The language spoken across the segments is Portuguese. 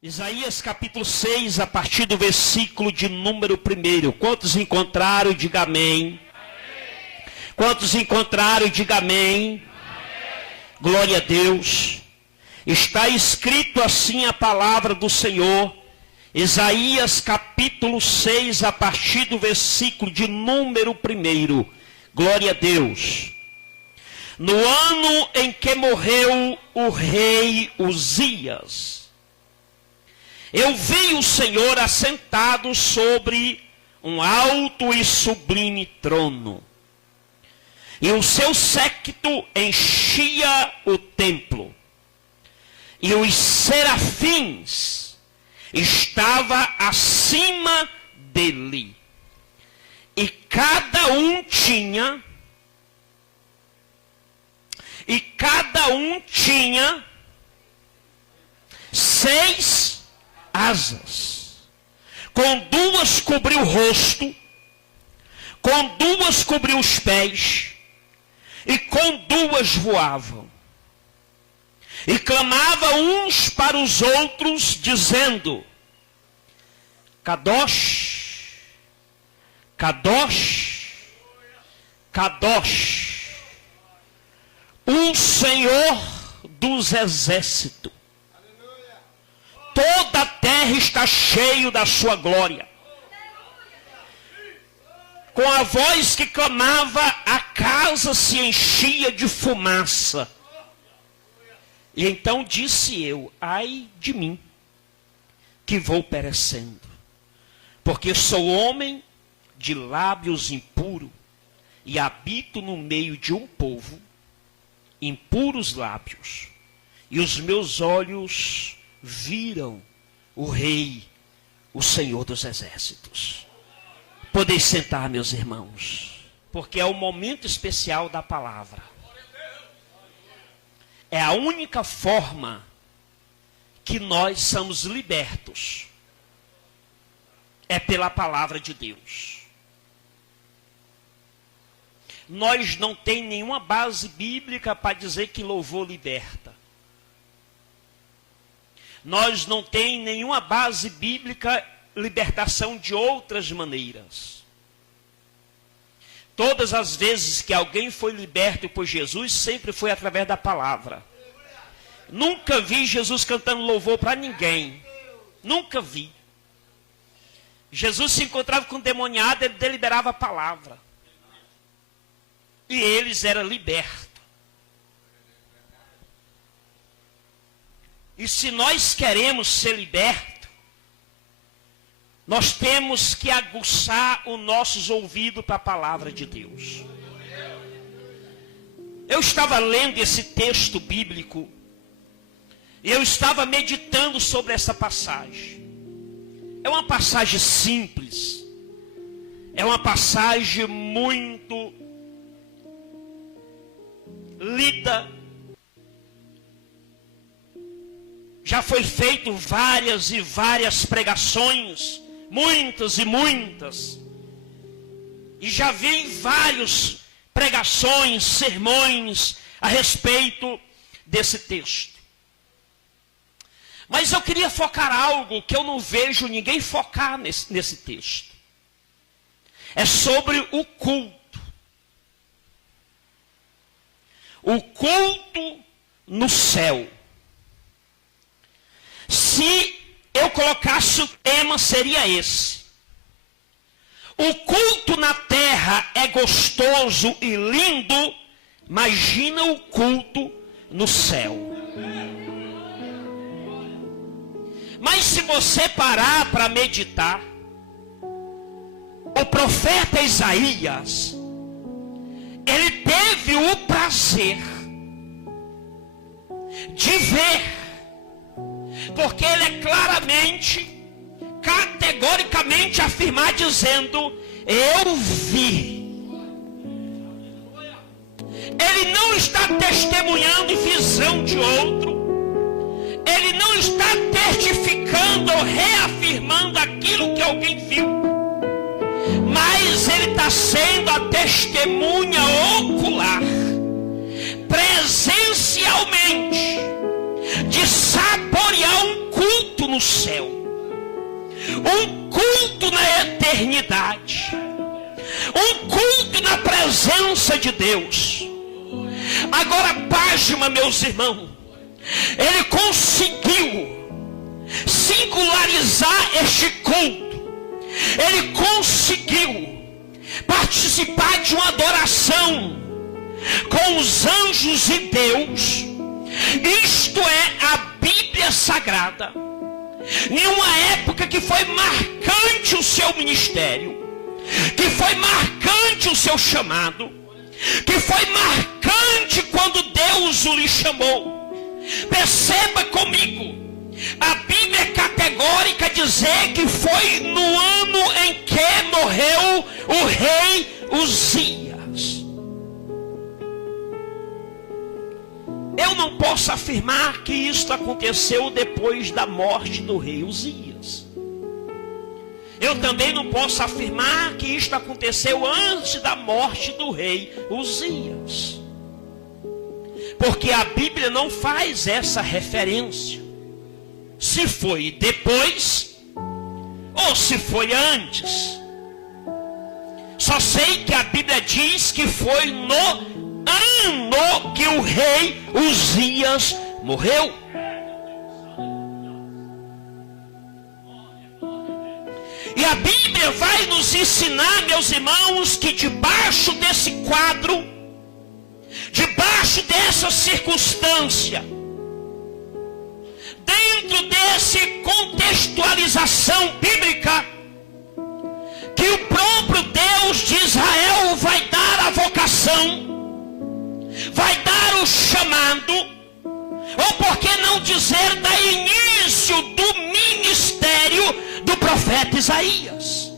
Isaías capítulo 6, a partir do versículo de número 1. Quantos encontraram, diga amém. Quantos encontraram, diga amém. Glória a Deus. Está escrito assim a palavra do Senhor. Isaías capítulo 6, a partir do versículo de número 1. Glória a Deus. No ano em que morreu o rei Uzias, eu vi o Senhor assentado sobre um alto e sublime trono, e o seu séquito enchia o templo, e os serafins estavam acima dele, e cada um tinha 6 asas. Com 2 cobriu o rosto, com 2 cobriu os pés, e com 2 voavam. E clamavam uns para os outros, dizendo: Kadosh, Kadosh, Kadosh, o Senhor dos exércitos. Toda a terra está cheia da sua glória. Com a voz que clamava, a casa se enchia de fumaça. E então disse eu: ai de mim, que vou perecendo, porque sou homem de lábios impuros, e habito no meio de um povo impuros lábios, e os meus olhos viram o Rei, o Senhor dos exércitos. Podeis sentar, meus irmãos, porque é o momento especial da palavra. É a única forma que nós somos libertos, é pela palavra de Deus. Nós não tem nenhuma base bíblica para dizer que louvor liberta. Nós não tem nenhuma base bíblica libertação de outras maneiras. Todas as vezes que alguém foi liberto por Jesus, sempre foi através da palavra. Nunca vi Jesus cantando louvor para ninguém. Nunca vi. Jesus se encontrava com o demoniado, ele deliberava a palavra. E eles eram libertos. E se nós queremos ser libertos, nós temos que aguçar os nossos ouvidos para a palavra de Deus. Eu estava lendo esse texto bíblico, e eu estava meditando sobre essa passagem. É uma passagem simples, é uma passagem muito lida. Já foi feito várias e várias pregações, muitas e muitas. E já vi várias pregações, sermões a respeito desse texto. Mas eu queria focar algo que eu não vejo ninguém focar nesse texto. É sobre o culto. O culto no céu. Se eu colocasse o tema, seria esse. O culto na terra é gostoso e lindo, imagina o culto no céu. Mas se você parar para meditar, o profeta Isaías, ele teve o prazer de ver, porque ele é claramente, categoricamente afirmar, dizendo: eu vi. Ele não está testemunhando visão de outro. Ele não está testificando ou reafirmando aquilo que alguém viu. Mas ele está sendo a testemunha ocular, presencialmente, de saborear um culto no céu, um culto na eternidade, um culto na presença de Deus. Agora, pasma, meus irmãos, ele conseguiu singularizar este culto, ele conseguiu participar de uma adoração com os anjos e Deus. Isto é a Bíblia Sagrada, em uma época que foi marcante o seu ministério, que foi marcante o seu chamado, que foi marcante quando Deus o lhe chamou. Perceba comigo, a Bíblia é categórica dizer que foi no ano em que morreu o rei Uzias. Eu não posso afirmar que isto aconteceu depois da morte do rei Uzias. Eu também não posso afirmar que isto aconteceu antes da morte do rei Uzias, porque a Bíblia não faz essa referência, se foi depois ou se foi antes. Só sei que a Bíblia diz que foi no ano que o rei Uzias morreu. E a Bíblia vai nos ensinar, meus irmãos, que debaixo desse quadro, debaixo dessa circunstância, dentro dessa contextualização bíblica, que o próprio Deus de Israel vai dar a vocação, vai dar o chamado, ou por que não dizer, dar início do ministério do profeta Isaías.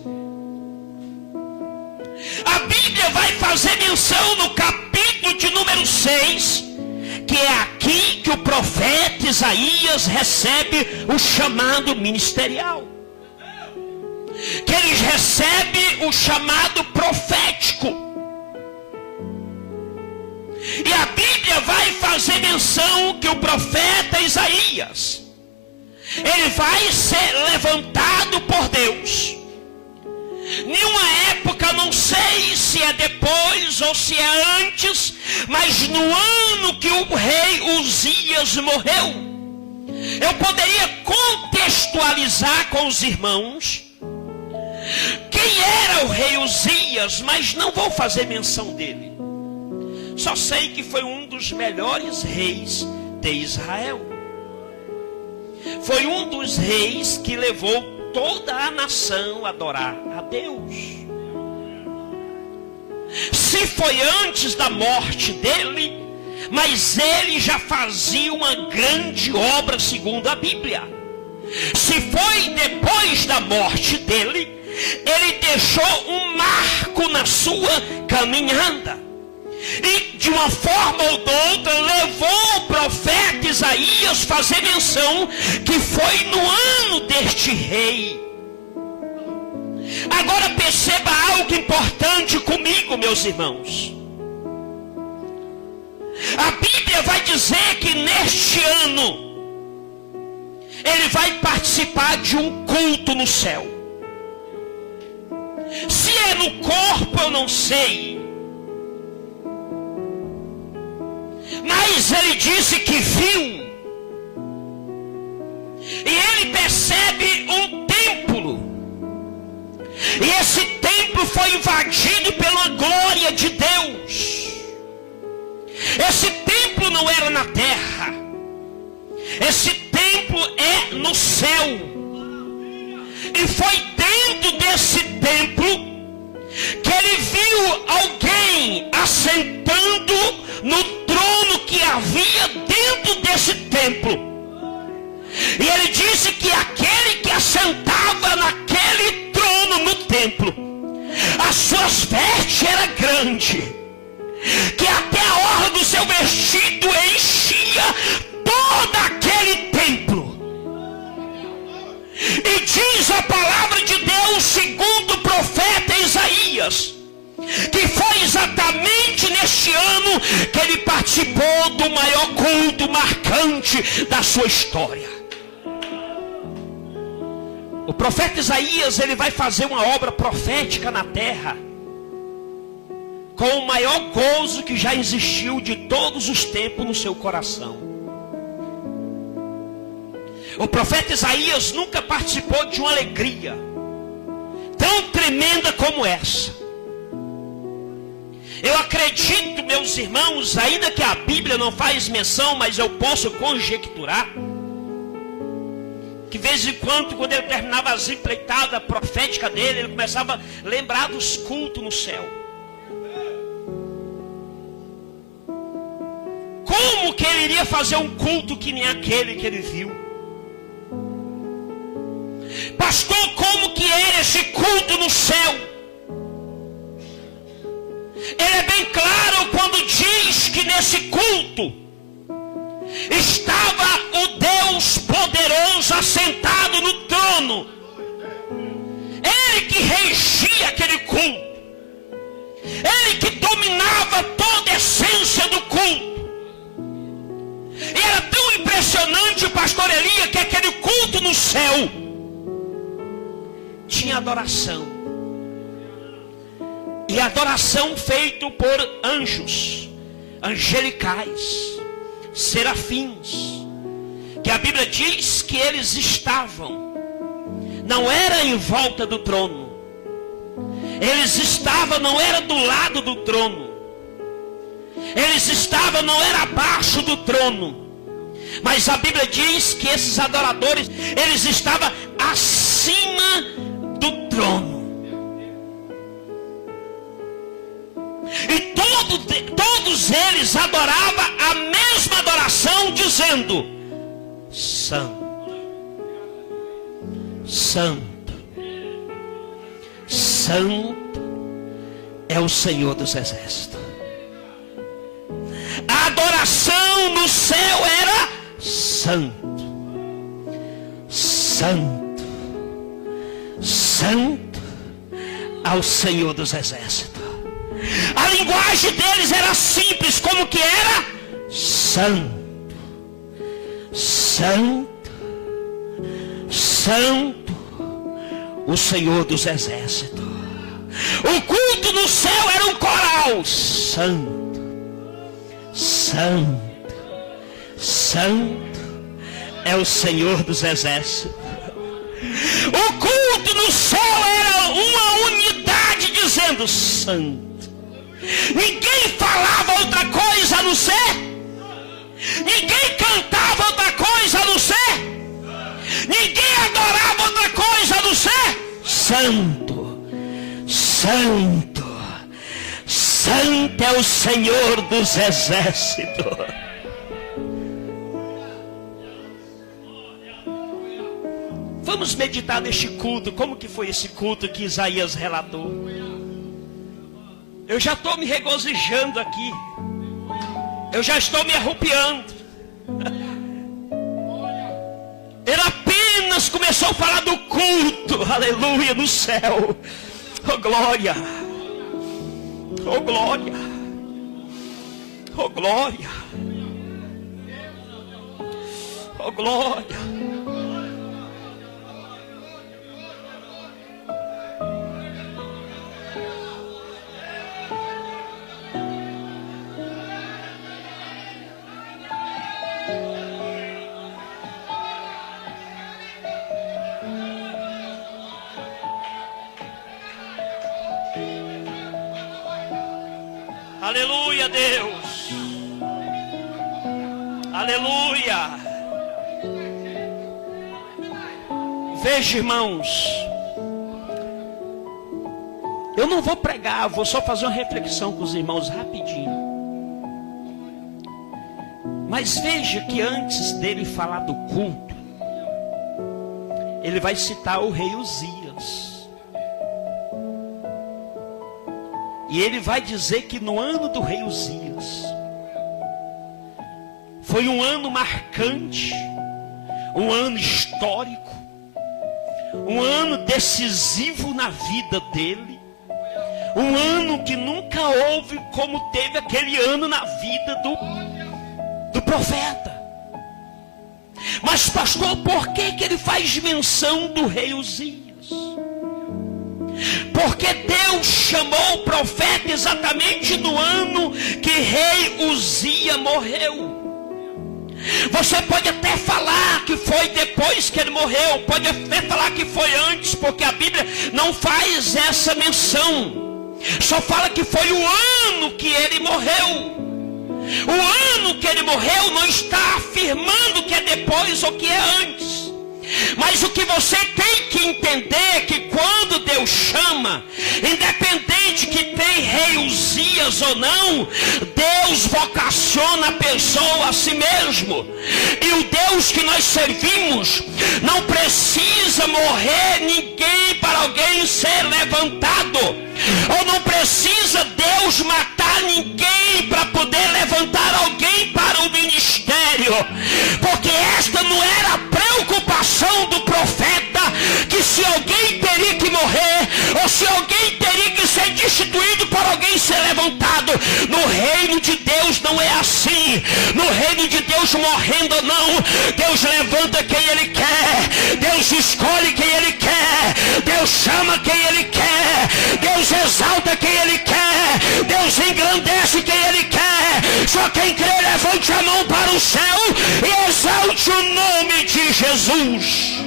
A Bíblia vai fazer menção no capítulo de número 6, que é aqui que o profeta Isaías recebe o chamado ministerial, que ele recebe o chamado profético. E a Bíblia vai fazer menção que o profeta Isaías, ele vai ser levantado por Deus. Em uma época, não sei se é depois ou se é antes, mas no ano que o rei Uzias morreu. Eu poderia contextualizar com os irmãos quem era o rei Uzias, mas não vou fazer menção dele. Só sei que foi um dos melhores reis de Israel. Foi um dos reis que levou toda a nação a adorar a Deus. Se foi antes da morte dele, mas ele já fazia uma grande obra segundo a Bíblia. Se foi depois da morte dele, ele deixou um marco na sua caminhada. E de uma forma ou de outra levou o profeta Isaías fazer menção que foi no ano deste rei. Agora perceba algo importante comigo, meus irmãos. A Bíblia vai dizer que neste ano ele vai participar de um culto no céu. Se é no corpo, eu não sei. Mas ele disse que viu. E ele percebe um templo. E esse templo foi invadido pela glória de Deus. Esse templo não era na terra. Esse templo é no céu. E foi dentro desse templo que ele viu alguém assentando no trono que havia dentro desse templo. E ele disse que aquele que assentava naquele trono no templo, as suas vestes eram grandes, que até a orla do seu vestido enchia todo aquele templo. E diz a palavra de Deus, segundo o profeta Isaías, que foi exatamente neste ano que ele participou do maior culto marcante da sua história. profeta Isaías, ele vai fazer uma obra profética na terra, com o maior gozo que já existiu de todos os tempos no seu coração. O profeta Isaías nunca participou de uma alegria tão tremenda como essa. Eu acredito, meus irmãos, ainda que a Bíblia não faz menção, mas eu posso conjecturar, que de vez em quando ele terminava as empreitadas proféticas dele, ele começava a lembrar dos cultos no céu. Como que ele iria fazer um culto que nem aquele que ele viu? Pastor, como que era esse culto no céu? Ele é bem claro quando diz que nesse culto estava o Deus poderoso assentado no trono. Ele que regia aquele culto. Ele que dominava toda a essência do culto. E era tão impressionante, pastor Elias, que aquele culto no céu tinha adoração. E adoração feita por anjos, angelicais, serafins, que a Bíblia diz que eles estavam, não era em volta do trono, eles estavam, não era do lado do trono, eles estavam, não era abaixo do trono, mas a Bíblia diz que esses adoradores, eles estavam acima do trono. E todos eles adoravam a mesma adoração, dizendo: Santo, Santo, Santo é o Senhor dos Exércitos. A adoração no céu era Santo, Santo, Santo ao Senhor dos Exércitos. A linguagem deles era simples, como que era? Santo, Santo, Santo, o Senhor dos Exércitos. O culto no céu era um coral. Santo, Santo, Santo é o Senhor dos Exércitos. O culto no céu era uma unidade, dizendo: Santo. Ninguém falava outra coisa a não ser, ninguém cantava outra coisa a não ser, ninguém adorava outra coisa a não ser Santo, Santo, Santo é o Senhor dos Exércitos. Vamos meditar neste culto. Como que foi esse culto que Isaías relatou? Eu já estou me regozijando aqui. Eu já estou me arrupiando. Ele apenas começou a falar do culto. Aleluia, no céu. Oh glória. Oh glória. Oh glória. Oh glória. Aleluia, Deus. Aleluia. Veja, irmãos, eu não vou pregar, vou só fazer uma reflexão com os irmãos rapidinho. Mas veja que antes dele falar do culto, ele vai citar o rei Uzias. E ele vai dizer que no ano do rei Uzias, foi um ano marcante, um ano histórico, um ano decisivo na vida dele, um ano que nunca houve como teve aquele ano na vida do profeta. Mas pastor, por que ele faz menção do rei Uzias? Porque Deus chamou o profeta exatamente no ano que rei Uzias morreu. Você pode até falar que foi depois que ele morreu, pode até falar que foi antes, porque a Bíblia não faz essa menção. Só fala que foi o ano que ele morreu. O ano que ele morreu não está afirmando que é depois ou que é antes. Mas o que você tem que entender é que quando Deus chama, independente que tem rei Uzias ou não, Deus vocaciona a pessoa a si mesmo. E o Deus que nós servimos não precisa morrer ninguém para alguém ser levantado. Ou não precisa Deus matar ninguém para poder levantar alguém para o ministério. Porque esta não era a preocupação do profeta, que se alguém teria que morrer, ou se alguém teria que ser destituído para alguém ser levantado. No reino de Deus não é assim. No reino de Deus, morrendo ou não, Deus levanta quem Ele quer, Deus escolhe quem Ele quer, Deus chama quem Ele quer, Deus exalta quem Ele quer, Deus engrandece quem Ele quer. Só quem crê, levante a mão para o céu e exalte o nome de Jesus.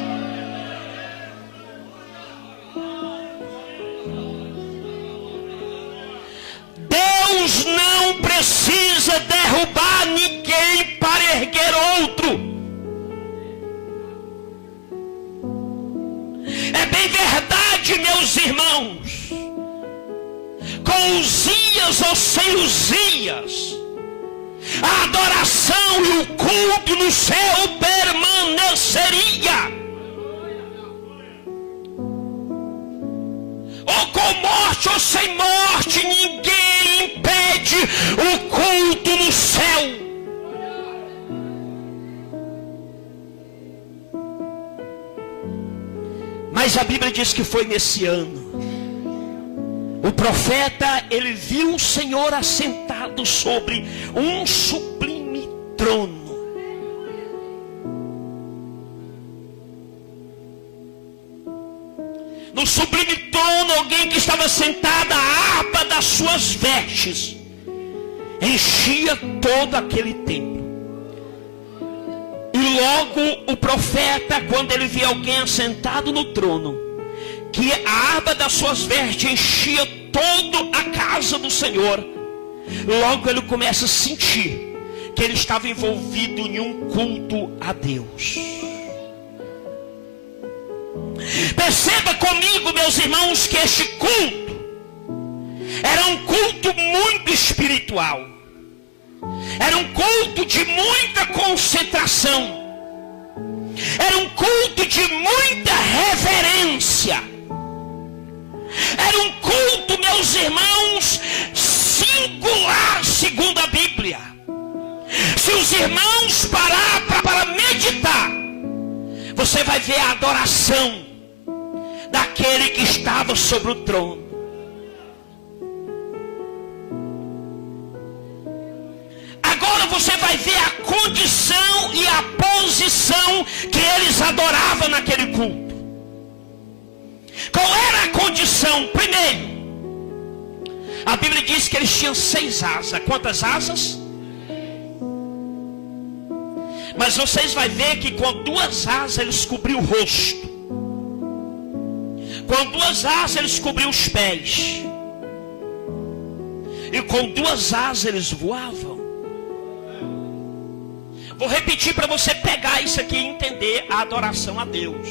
Deus não precisa derrubar ninguém para erguer outro. É bem verdade, meus irmãos, com Uzias ou sem Uzias, a adoração e o culto no céu permaneceria. Ou com morte ou sem morte, ninguém impede o culto no céu. Mas a Bíblia diz que foi nesse ano. O profeta, ele viu o Senhor assentado sobre um sublime trono. No sublime trono, alguém que estava sentado, a harpa das suas vestes enchia todo aquele templo. E logo o profeta, quando ele via alguém assentado no trono, que a harpa das suas vestes enchia toda a casa do Senhor, logo ele começa a sentir que ele estava envolvido em um culto a Deus. Perceba comigo, meus irmãos, que este culto era um culto muito espiritual. Era um culto de muita concentração. Era um culto de muita reverência. Era um culto, meus irmãos, singular, segundo a Bíblia. Se os irmãos parar para meditar, você vai ver a adoração daquele que estava sobre o trono. Agora você vai ver a condição e a posição que eles adoravam naquele culto. Qual era a condição? Primeiro, a Bíblia diz que eles tinham 6 asas. Quantas asas? Mas vocês vão ver que com 2 asas eles cobriam o rosto. Com 2 asas eles cobriam os pés. E com 2 asas eles voavam. Vou repetir para você pegar isso aqui e entender a adoração a Deus.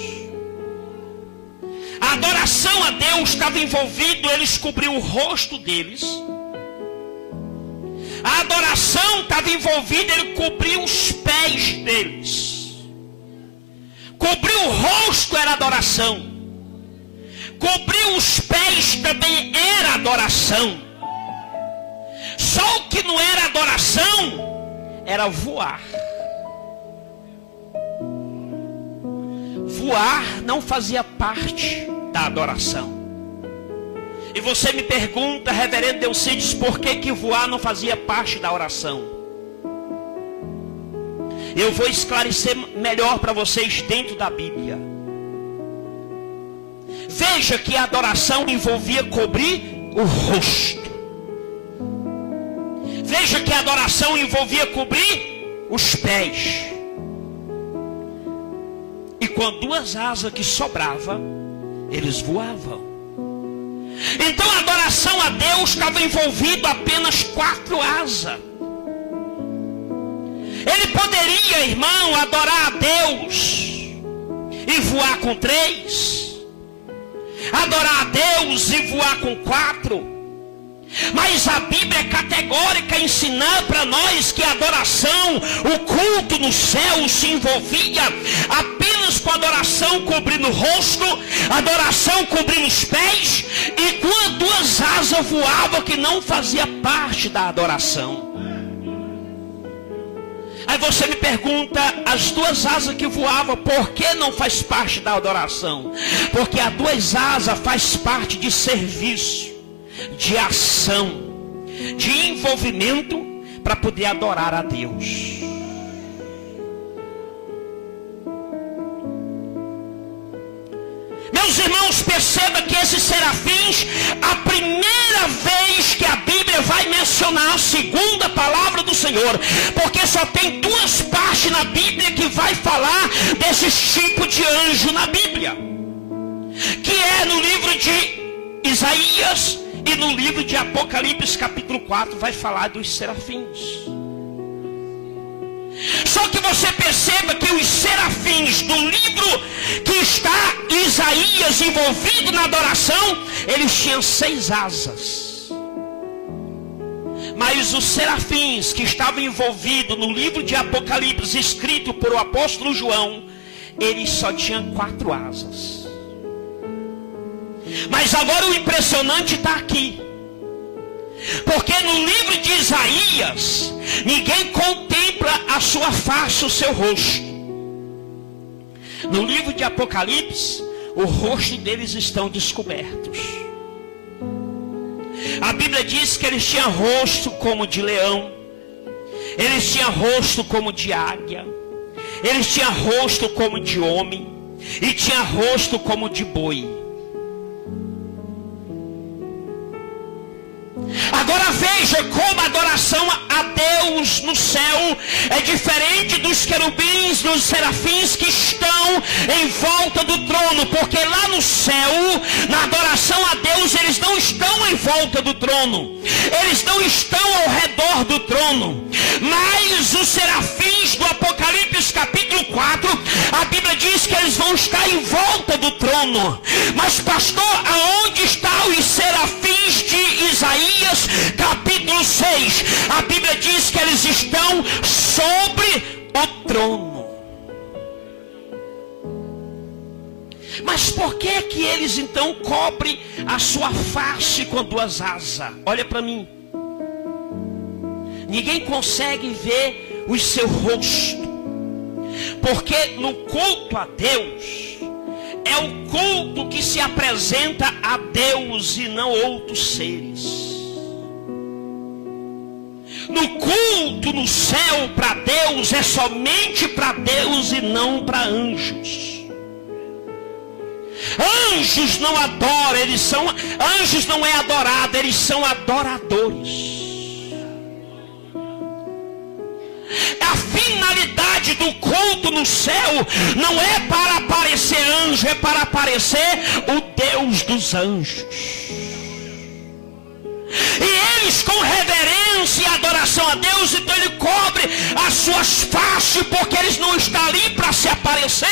A adoração a Deus estava envolvido, eles cobriam o rosto deles. A adoração estava envolvida, ele cobriu os pés deles. Cobrir o rosto era adoração. Cobrir os pés também era adoração. Só o que não era adoração era voar. Voar não fazia parte da adoração. E você me pergunta, reverendo Deucides, por que voar não fazia parte da oração? Eu vou esclarecer melhor para vocês dentro da Bíblia. Veja que a adoração envolvia cobrir o rosto. Veja que a adoração envolvia cobrir os pés. E com 2 asas que sobrava, eles voavam. Então a adoração a Deus estava envolvido apenas 4 asas. Ele poderia, irmão, adorar a Deus e voar com 3. Adorar a Deus e voar com 4. Mas a Bíblia é categórica ensinando para nós que a adoração, o culto no céu se envolvia apenas com a adoração cobrindo o rosto, adoração cobrindo os pés, e com 2 asas voava que não fazia parte da adoração. Aí você me pergunta, as 2 asas que voavam, por que não faz parte da adoração? Porque as 2 asas faz parte de serviço, de ação, de envolvimento para poder adorar a Deus. Meus irmãos, perceba que esses serafins, a primeira vez que a Bíblia vai mencionar a segunda palavra do Senhor, porque só tem 2 partes na Bíblia que vai falar desses tipos de anjo na Bíblia, que é no livro de Isaías e no livro de Apocalipse capítulo 4 vai falar dos serafins. Só que você perceba que os serafins do livro que está Isaías envolvido na adoração, eles tinham 6 asas. Mas os serafins que estavam envolvidos no livro de Apocalipse, escrito por o apóstolo João, eles só tinham 4 asas. Mas agora o impressionante está aqui. Porque no livro de Isaías, ninguém contempla a sua face, o seu rosto. No livro de Apocalipse, o rosto deles estão descobertos. A Bíblia diz que eles tinham rosto como de leão, eles tinham rosto como de águia, eles tinham rosto como de homem, e tinham rosto como de boi. Agora veja como a adoração a Deus no céu é diferente dos querubins, dos serafins que estão em volta do trono, porque lá no céu, na adoração a Deus, eles não estão em volta do trono, eles não estão ao redor do trono, mas os serafins do Apocalipse capítulo 4, a Bíblia diz que eles vão estar em volta do trono. Mas pastor, aonde estão os serafins de Isaías capítulo 6? A Bíblia diz que eles estão sobre o trono. Mas por que que eles então cobrem a sua face com 2 asas? Olha para mim. Ninguém consegue ver o seu rosto, porque no culto a Deus é o culto que se apresenta a Deus e não outros seres. No culto no céu para Deus é somente para Deus e não para anjos. Anjos não adoram, anjos não é adorado, eles são adoradores. A finalidade do culto no céu não é para aparecer anjo, é para aparecer o Deus dos anjos. E eles com reverência e adoração a Deus, então ele cobre as suas faces, porque eles não estão ali para se aparecer,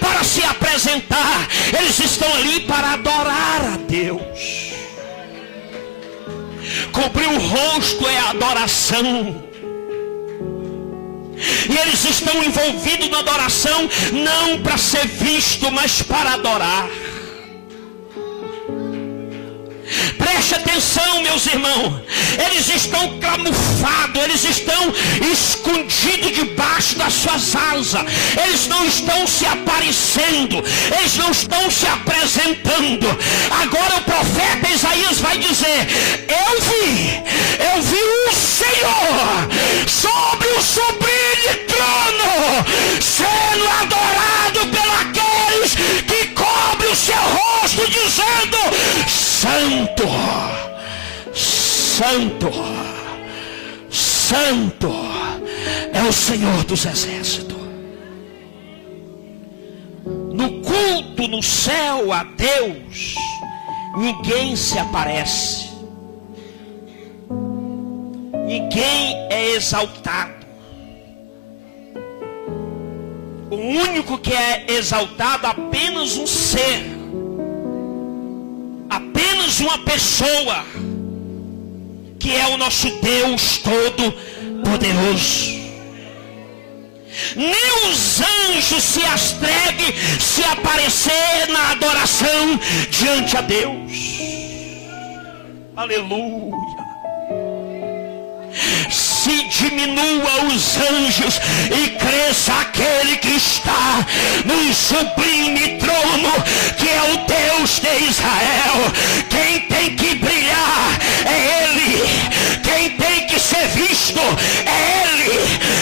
para se apresentar, eles estão ali para adorar a Deus. Cobrir o rosto é adoração. E eles estão envolvidos na adoração, não para ser visto, mas para adorar. Preste atenção, meus irmãos. Eles estão camuflados, eles estão escondidos debaixo das suas asas. Eles não estão se aparecendo, eles não estão se apresentando. Agora o profeta Isaías vai dizer: eu vi o Senhor sobre o sublime trono. santo, santo, santo é o Senhor dos exércitos. No culto no céu a Deus, ninguém se aparece, ninguém é exaltado. O único que é exaltado, apenas um ser, apenas uma pessoa, que é o nosso Deus Todo-Poderoso. Nem os anjos se atrevem se aparecer na adoração diante a Deus. Aleluia. Se diminua os anjos e cresça aquele que está no sublime trono, que é o Deus de Israel. Quem tem que brilhar é Ele. Quem tem que ser visto é Ele.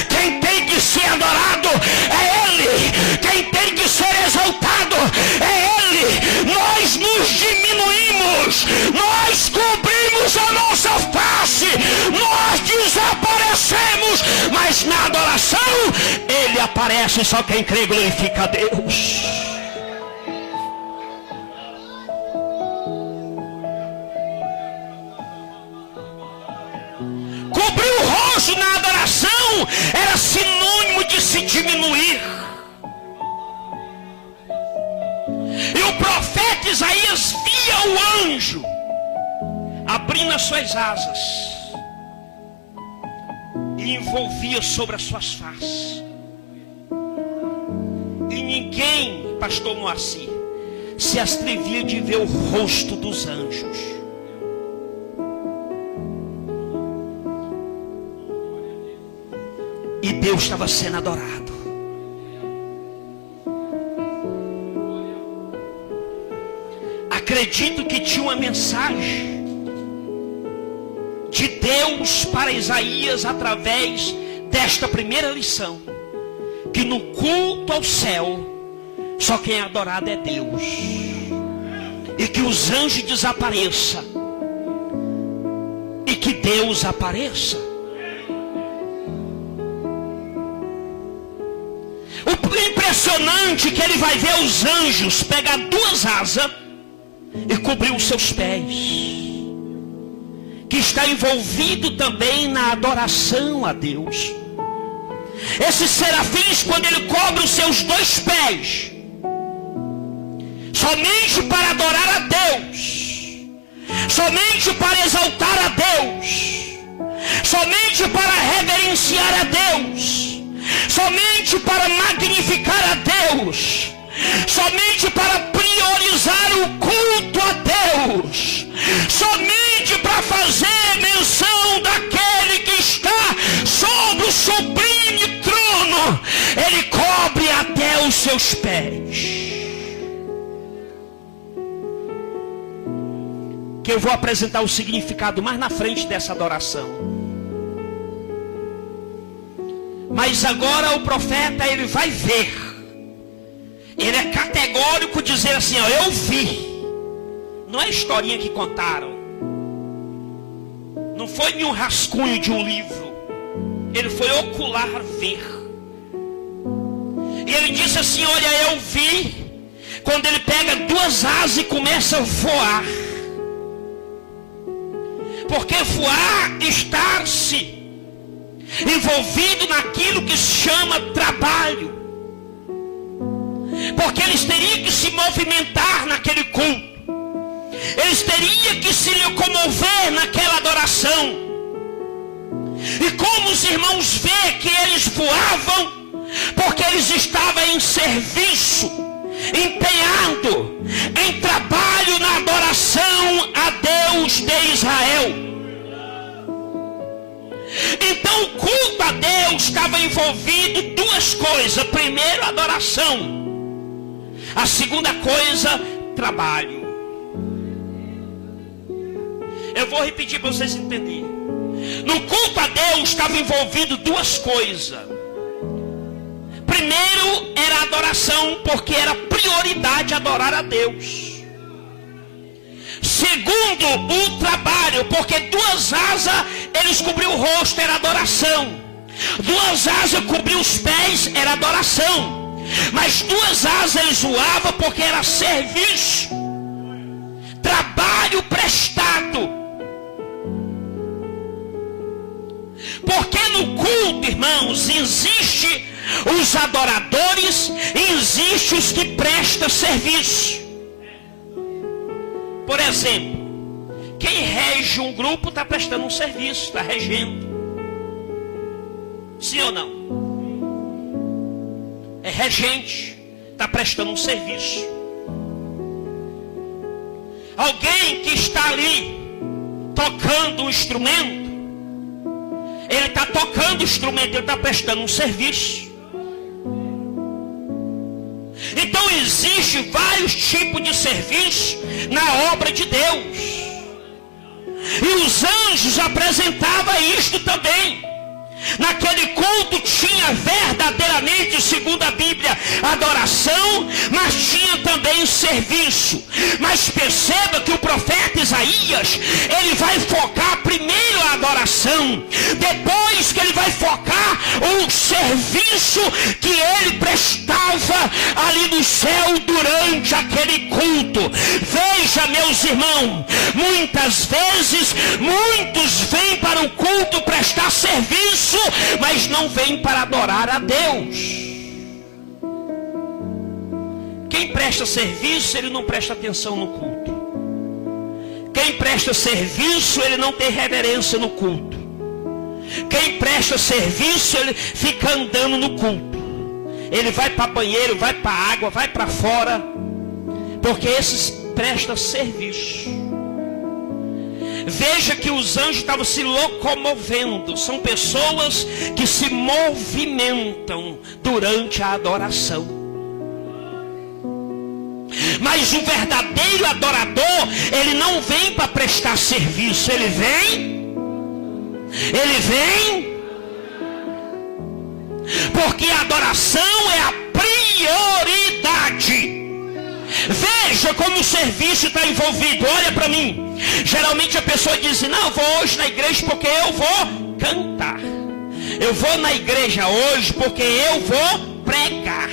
Quem tem que ser adorado é Ele. Quem tem que ser exaltado é Ele. Nós nos diminuímos, nós cobrimos a nossa face, nós desaparecemos, mas na adoração Ele aparece. Só quem crê glorifica a Deus. Cobrir o rosto na adoração era sinônimo de se diminuir. E o profeta Isaías via o anjo abrindo as suas asas e envolvia sobre as suas faces. E ninguém, pastor Moacir, se atrevia de ver o rosto dos anjos. E Deus estava sendo adorado. Acredito que tinha uma mensagem de Deus para Isaías através desta primeira lição, que no culto ao céu só quem é adorado é Deus, e que os anjos desapareçam e que Deus apareça. O impressionante é que ele vai ver os anjos pegar duas asas e cobrir os seus pés, que está envolvido também na adoração a Deus. Esses serafins, quando ele cobre os seus dois pés, somente para adorar a Deus, somente para exaltar a Deus, somente para reverenciar a Deus, somente para magnificar a Deus, somente para priorizar o culto a Deus, somente para fazer menção daquele que está sobre o sublime trono, ele cobre até os seus pés. Que eu vou apresentar o significado mais na frente dessa adoração. Mas agora o profeta, ele vai ver. Ele é categórico dizer assim, ó, eu vi. Não é historinha que contaram. Não foi nenhum rascunho de um livro. Ele foi ocular ver. E ele disse assim, olha, eu vi. Quando ele pega duas asas e começa a voar. Porque voar, estar-se envolvido naquilo que se chama trabalho. Porque eles teriam que se movimentar naquele culto. Eles teriam que se locomover naquela adoração. E como os irmãos vê que eles voavam, porque eles estavam em serviço, empenhado em trabalho na adoração a Deus de Israel. Então o culto a Deus estava envolvido duas coisas. Primeiro, adoração. A segunda coisa, trabalho. Eu vou repetir para vocês entenderem. No culto a Deus estava envolvido duas coisas. Primeiro era a adoração, porque era prioridade adorar a Deus. Segundo, o trabalho, porque 2 asas eles cobriam o rosto, era adoração. 2 asas cobriam os pés, era adoração. Mas 2 asas eles voavam porque era serviço, trabalho prestado. Porque no culto, irmãos, existe os adoradores e existe os que prestam serviço. Por exemplo, quem rege um grupo está prestando um serviço, está regendo. Sim ou não? É regente, está prestando um serviço. Alguém que está ali tocando um instrumento, ele está tocando o instrumento, ele está prestando um serviço. Então existem vários tipos de serviço na obra de Deus. E os anjos apresentavam isto também. Naquele culto tinha verdadeiramente, segundo a Bíblia, adoração, mas tinha também serviço. Mas perceba que o profeta Isaías, ele vai focar primeiro a adoração, depois que ele vai focar o serviço que ele prestava ali no céu durante aquele culto. Veja, meus irmãos, muitas vezes, muitos vêm para o culto prestar serviço, mas não vem para adorar a Deus. Quem presta serviço, ele não presta atenção no culto. Quem presta serviço, ele não tem reverência no culto. Quem presta serviço, ele fica andando no culto. Ele vai para banheiro, vai para água, vai para fora, porque esses prestam serviço. Veja que os anjos estavam se locomovendo. São pessoas que se movimentam durante a adoração. Mas o verdadeiro adorador, ele não vem para prestar serviço. Ele vem porque a adoração é a prioridade. Veja como o serviço está envolvido. Olha para mim. Geralmente a pessoa diz: não, eu vou hoje na igreja porque eu vou cantar. Eu vou na igreja hoje porque eu vou pregar.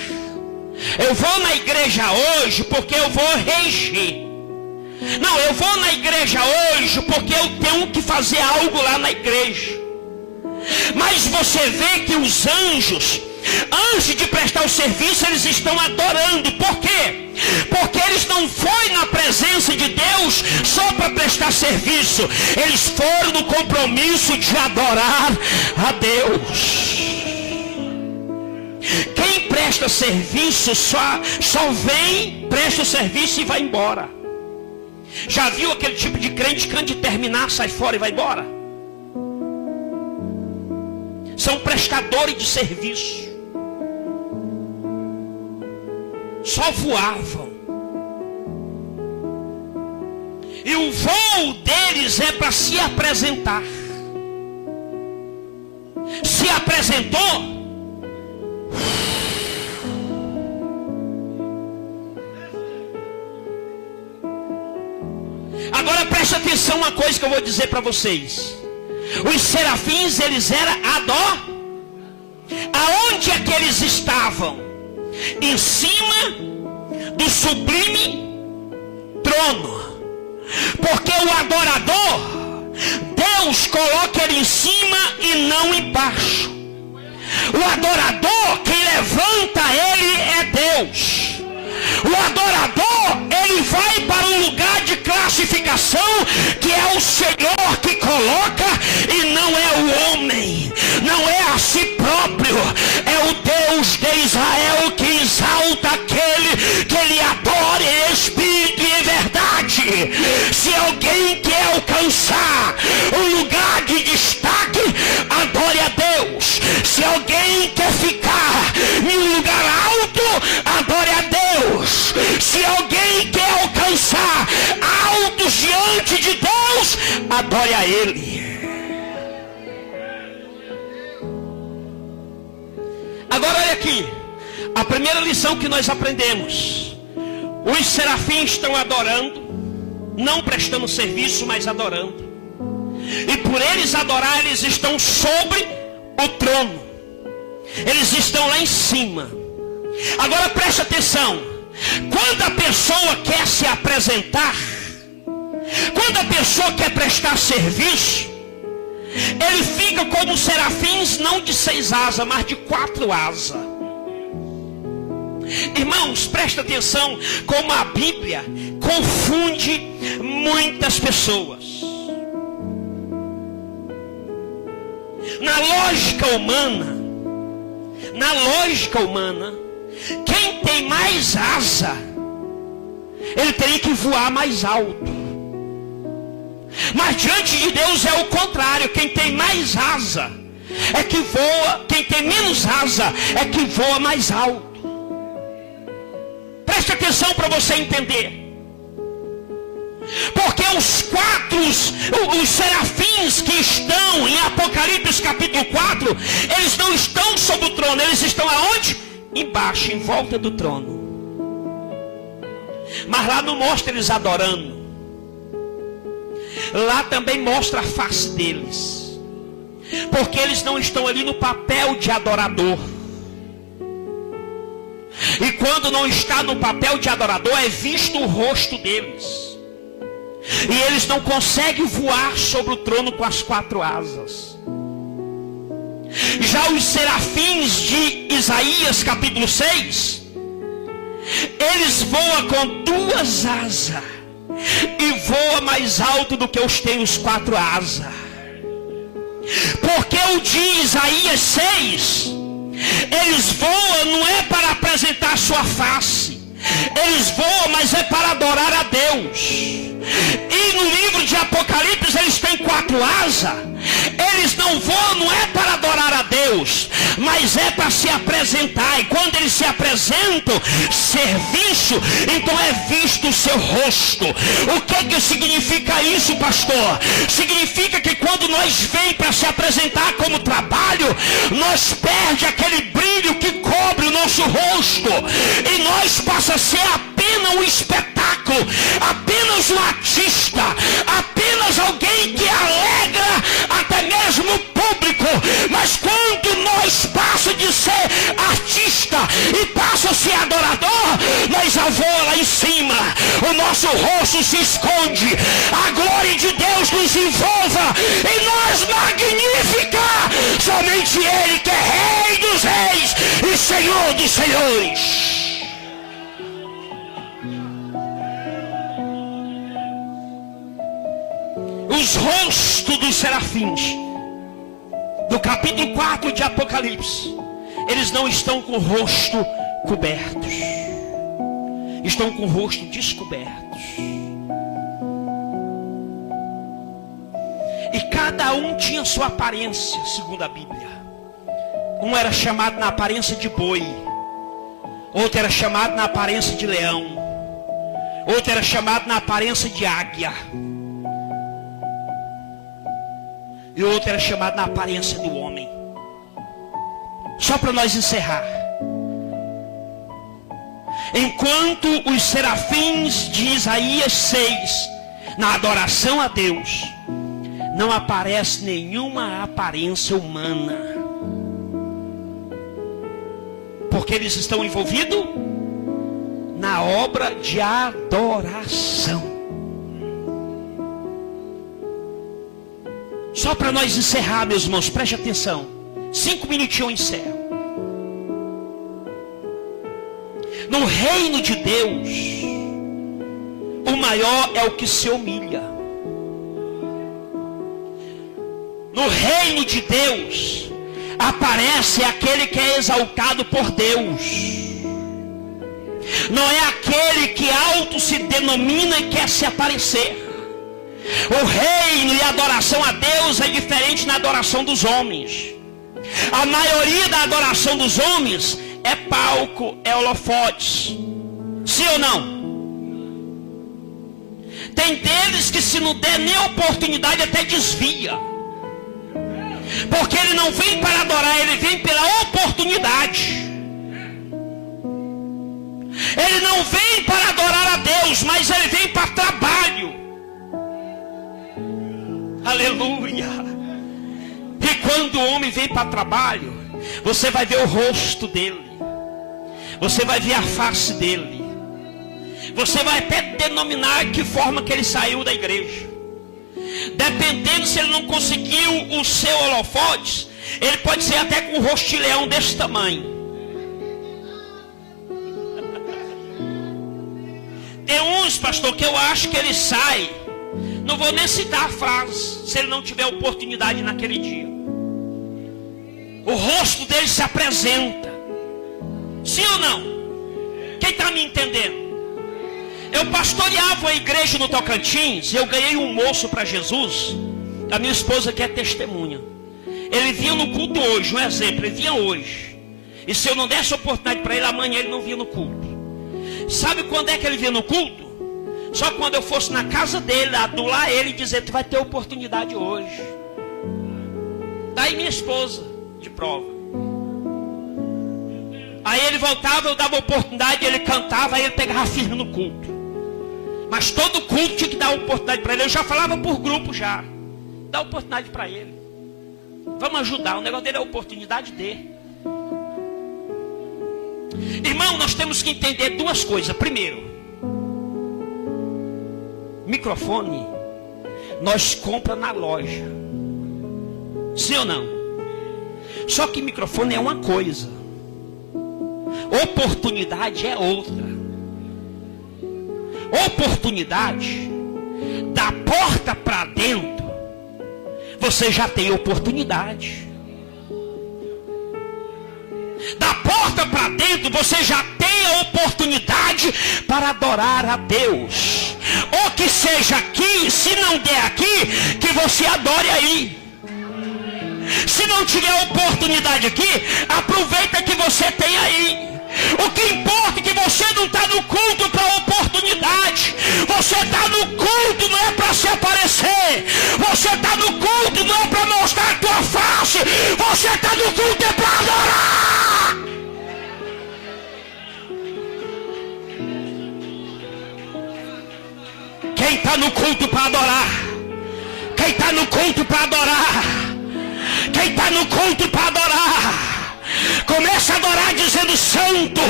Eu vou na igreja hoje porque eu vou reger. Não, eu vou na igreja hoje porque eu tenho que fazer algo lá na igreja. Mas você vê que os anjos, antes de prestar o serviço, eles estão adorando. Por quê? Porque eles não foram na presença de Deus só para prestar serviço. Eles foram no compromisso de adorar a Deus. Quem presta serviço só vem, presta o serviço e vai embora. Já viu aquele tipo de crente que antes de terminar sai fora e vai embora? São prestadores de serviço. Só voavam. E o voo deles é para se apresentar. Se apresentou, agora preste atenção uma coisa que eu vou dizer para vocês. Os serafins, eles eram aonde é que eles estavam? Em cima do sublime trono. Porque o adorador, Deus coloca ele em cima e não embaixo. O adorador, quem levanta ele é Deus. O adorador, ele vai para um lugar de classificação, que é o Senhor que coloca, e não é o homem, não é a si próprio, é o Deus de Israel que exalta aquele que ele adora em espírito e em verdade. Se alguém quer alcançar um lugar de destaque, adore a Deus. Se alguém quer ficar em um lugar alto, adore a Deus. Se alguém quer alcançar altos diante de Deus, adore a Ele. Agora olha aqui, a primeira lição que nós aprendemos: os serafins estão adorando não prestando serviço, mas adorando. E por eles adorar, eles estão sobre o trono. Eles estão lá em cima. Agora preste atenção. Quando a pessoa quer se apresentar, quando a pessoa quer prestar serviço, ele fica como os serafins, não de 6 asas, mas de 4 asas. Irmãos, presta atenção como a Bíblia confunde muitas pessoas. Na lógica humana, quem tem mais asa, ele teria que voar mais alto. Mas diante de Deus é o contrário. Quem tem mais asa é que voa. Quem tem menos asa é que voa mais alto. Preste atenção para você entender. Porque os serafins que estão em Apocalipse capítulo 4, eles não estão sobre o trono. Eles estão aonde? Embaixo, em volta do trono. Mas lá não mostra eles adorando. Lá também mostra a face deles. Porque eles não estão ali no papel de adorador. E quando não está no papel de adorador, é visto o rosto deles. E eles não conseguem voar sobre o trono com as 4 asas. Já os serafins de Isaías capítulo 6, eles voam com 2 asas. E voa mais alto do que os teus 4 asas. Porque o de Isaías 6, eles voam não é para apresentar sua face. Eles voam, mas é para adorar a Deus. E no livro de Apocalipse eles têm 4 asas. Eles não voam, não é para adorar a Deus, mas é para se apresentar. E quando eles se apresentam, serviço, então é visto o seu rosto. O que significa isso, pastor? Significa que quando nós vem para se apresentar como trabalho, nós perde aquele brilho que cobre o nosso rosto. E nós passa a ser apenas um espetáculo, apenas um artista, apenas alguém que alegra até mesmo o público. Mas quando nós passa de ser artista e passa a ser adorador, nós voamos lá em cima, o nosso rosto se esconde, a glória de Deus nos envolva e nós magnificar somente Ele que é Rei dos Reis e Senhor dos Senhores. Os rostos dos serafins do capítulo 4 de Apocalipse, eles não estão com o rosto cobertos, estão com o rosto descobertos. E cada um tinha sua aparência, segundo a Bíblia. Um era chamado na aparência de boi, outro era chamado na aparência de leão, outro era chamado na aparência de águia, e outro era chamado na aparência do homem. Só para nós encerrar. Enquanto os serafins de Isaías 6, na adoração a Deus, não aparece nenhuma aparência humana. Porque eles estão envolvidos na obra de adoração. Só para nós encerrar, meus irmãos, preste atenção. 5 minutinhos eu encerro. No reino de Deus, o maior é o que se humilha. No reino de Deus, aparece aquele que é exaltado por Deus. Não é aquele que auto se denomina e quer se aparecer. O reino e a adoração a Deus é diferente na adoração dos homens. A maioria da adoração dos homens é palco, é holofotes. Sim ou não? Tem deles que se não der nem oportunidade até desvia. Porque ele não vem para adorar, ele vem pela oportunidade. Ele não vem para adorar a Deus, mas ele vem para trabalho. Aleluia. E quando o homem vem para trabalho, você vai ver o rosto dele, você vai ver a face dele, você vai até denominar que forma que ele saiu da igreja. Dependendo se ele não conseguiu o seu holofote, ele pode ser até com um rosto de leão desse tamanho. Tem uns, pastor, que eu acho que ele sai, não vou nem citar a frase, se ele não tiver oportunidade naquele dia. O rosto dele se apresenta. Sim ou não? Quem está me entendendo? Eu pastoreava a igreja no Tocantins, eu ganhei um moço para Jesus, a minha esposa que é testemunha. Ele vinha no culto hoje, um exemplo, ele vinha hoje. E se eu não desse oportunidade para ele, amanhã ele não vinha no culto. Sabe quando é que ele vinha no culto? Só quando eu fosse na casa dele, adular ele e dizer, tu vai ter oportunidade hoje. Daí minha esposa, de prova. Aí ele voltava, eu dava oportunidade, ele cantava, aí ele pegava firme no culto. Mas todo culto tinha que dar oportunidade para ele. Eu já falava por grupo já. Dá oportunidade para ele. Vamos ajudar, o negócio dele é a oportunidade dele. Irmão, nós temos que entender duas coisas. Primeiro, microfone nós compramos na loja. Sim ou não? Só que microfone é uma coisa, oportunidade é outra. Oportunidade, da porta para dentro, você já tem oportunidade. Da porta para dentro, você já tem a oportunidade para adorar a Deus. Ou que seja aqui, se não der aqui, que você adore aí. Se não tiver oportunidade aqui, aproveita que você tem aí. O que importa é que você não está no culto para oportunidade. Você está no culto não é para se aparecer. Você está no culto não é para mostrar a tua face. Você está no culto é para adorar. Quem está no culto para adorar? Quem está no culto para adorar? Quem está no culto para adorar? Começa a adorar dizendo santo.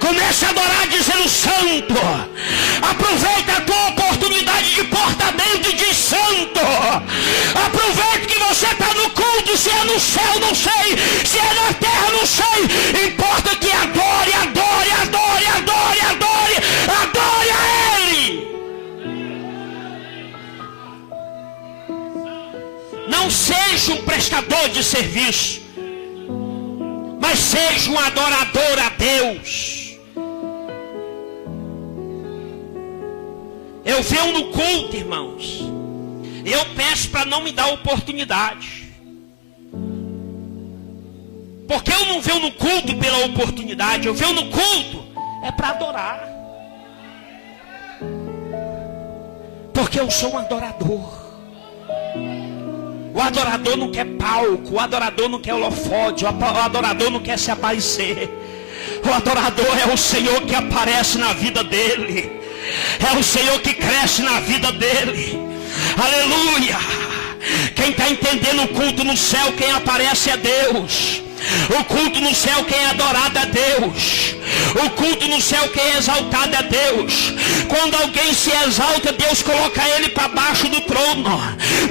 Começa a adorar dizendo santo. Aproveita a tua oportunidade de porta dentro e diz santo. Aproveita que você está no culto. Se é no céu, não sei. Se é na terra, não sei. Importa que adore, adore, adore, adore, adore. Adore a Ele. Não seja um prestador de serviço, mas seja um adorador a Deus. Eu venho no culto, irmãos, eu peço para não me dar oportunidade, porque eu não venho no culto pela oportunidade, eu venho no culto é para adorar, porque eu sou um adorador. O adorador não quer palco, o adorador não quer holofote, o adorador não quer se aparecer. O adorador é o Senhor que aparece na vida dele. É o Senhor que cresce na vida dele. Aleluia! Quem está entendendo o culto no céu, quem aparece é Deus. O culto no céu, quem é adorado é Deus. O culto no céu, quem é exaltado é Deus. Quando alguém se exalta, Deus coloca ele para baixo do trono.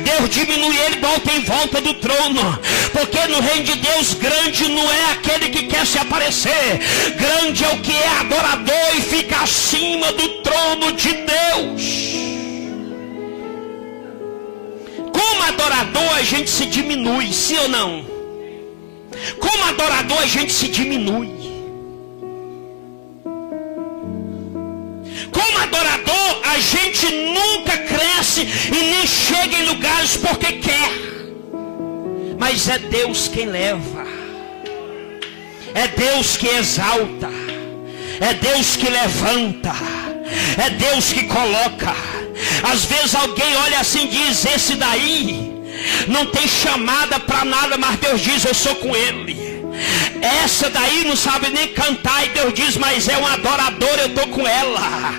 Deus diminui ele e bota em volta do trono. Porque no reino de Deus, grande não é aquele que quer se aparecer. Grande é o que é adorador e fica acima do trono de Deus. Como adorador a gente se diminui, sim ou não? Como adorador a gente se diminui. Como adorador a gente nunca cresce e nem chega em lugares porque quer. Mas é Deus quem leva. É Deus que exalta. É Deus que levanta. É Deus que coloca. Às vezes alguém olha assim e diz, esse daí não tem chamada para nada, mas Deus diz, eu sou com ele. Essa daí não sabe nem cantar, e Deus diz, mas é uma adoradora, eu estou com ela.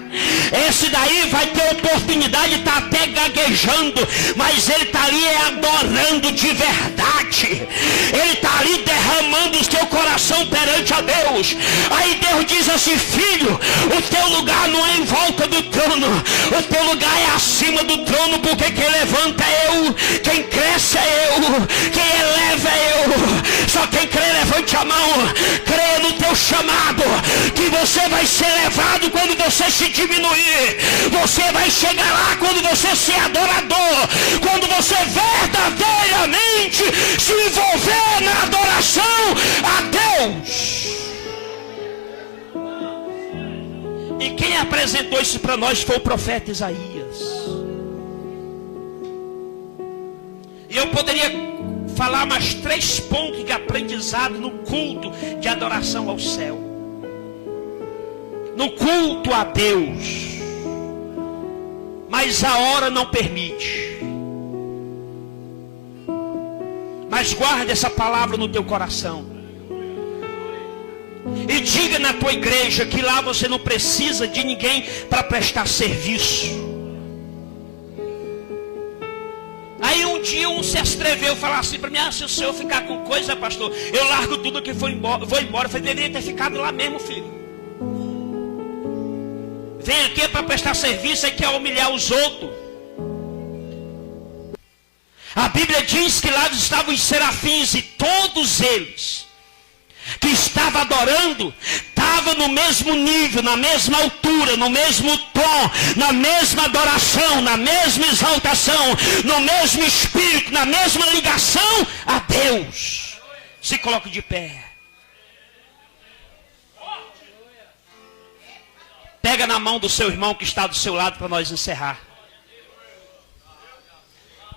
Esse daí vai ter oportunidade de estar até gaguejando, mas ele está ali adorando de verdade. Ele está ali derramando o seu coração perante a Deus. Aí Deus diz assim, filho, o teu lugar não é em volta do trono, o teu lugar é acima do trono, porque quem levanta é eu, quem cresce é eu, quem eleva é eu. Só quem crê, levante a mão, creia no teu chamado, que você vai ser levado quando você se diminuir, você vai chegar lá quando você ser adorador, quando você verdadeiramente se envolver na adoração a Deus. E quem apresentou isso para nós foi o profeta Isaías. E eu poderia falar mais 3 pontos de aprendizado no culto de adoração ao céu, no culto a Deus, mas a hora não permite. Mas guarda essa palavra no teu coração e diga na tua igreja que lá você não precisa de ninguém para prestar serviço. Aí um dia um se atreveu a falar assim para mim, se o senhor ficar com coisa, pastor, eu largo tudo que vou embora. Eu falei, deveria ter ficado lá mesmo, filho. Vem aqui para prestar serviço e quer humilhar os outros. A Bíblia diz que lá estavam os serafins e todos eles que estavam adorando, estavam no mesmo nível, na mesma altura, no mesmo tom, na mesma adoração, na mesma exaltação, no mesmo espírito, na mesma ligação a Deus. Se coloque de pé. Pega na mão do seu irmão que está do seu lado para nós encerrar.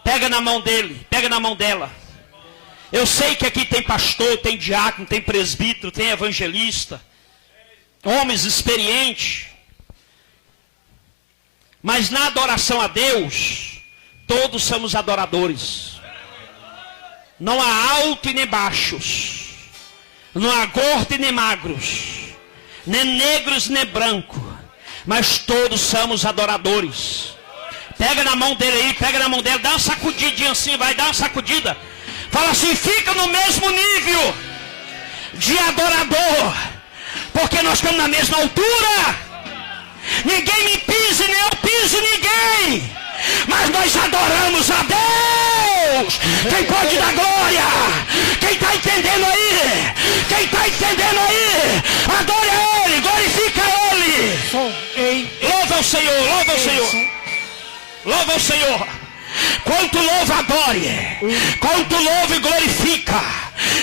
Pega na mão dele, pega na mão dela. Eu sei que aqui tem pastor, tem diácono, tem presbítero, tem evangelista, homens experientes. Mas na adoração a Deus, todos somos adoradores. Não há alto e nem baixos, não há gordo e nem magros, nem negros nem brancos, mas todos somos adoradores. Pega na mão dele aí, pega na mão dela, dá uma sacudidinha assim, vai dar uma sacudida. Fala assim, fica no mesmo nível de adorador, porque nós estamos na mesma altura. Ninguém me pise, nem eu piso ninguém, mas nós adoramos a Deus. Quem pode dar glória? Quem está entendendo aí? Quem está entendendo aí? Adore a Ele, glorifica a Ele. Louva ao Senhor, louva ao Senhor. Louva ao Senhor. Quanto louva, adore. Quanto louva e glorifica.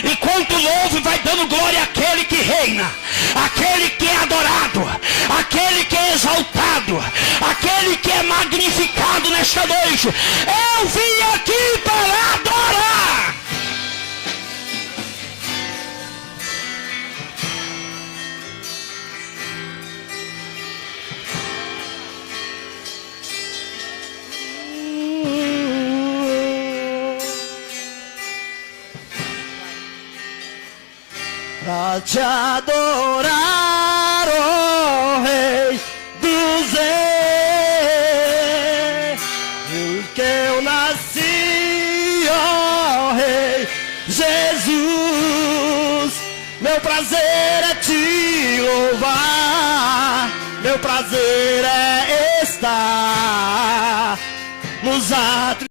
E quanto louva, vai dando glória àquele que reina, aquele que é adorado, aquele que é exaltado, aquele que é magnificado nesta noite. Eu vim aqui para adorar. Pra te adorar, ó Rei dos Reis, porque eu nasci, ó Rei Jesus. Meu prazer é te louvar, meu prazer é estar nos atos.